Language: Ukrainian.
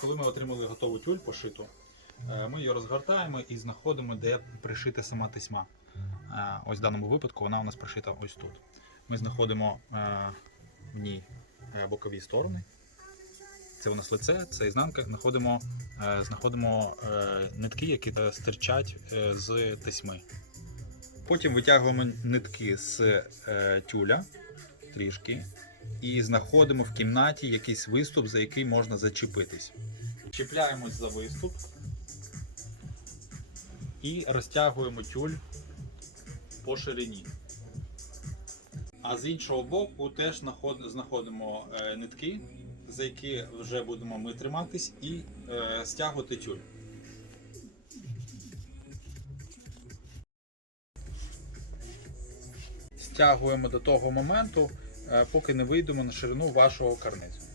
коли ми отримали готову тюль пошиту, е, ми її розгортаємо і знаходимо, де пришита сама тисьма. Е, Ось в даному випадку вона у нас пришита ось тут. Ми знаходимо е, в ній бокові сторони. Це у нас лице, це ізнанка. Знаходимо, знаходимо нитки, які стирчать з тисьми. Потім витягуємо нитки з тюля трішки і знаходимо в кімнаті якийсь виступ, за який можна зачепитись. Чіпляємось за виступ і розтягуємо тюль по ширині. А з іншого боку теж знаходимо е, нитки, за які вже будемо ми триматись, і е, стягувати тюль. Стягуємо до того моменту, поки не вийдемо на ширину вашого карнизу.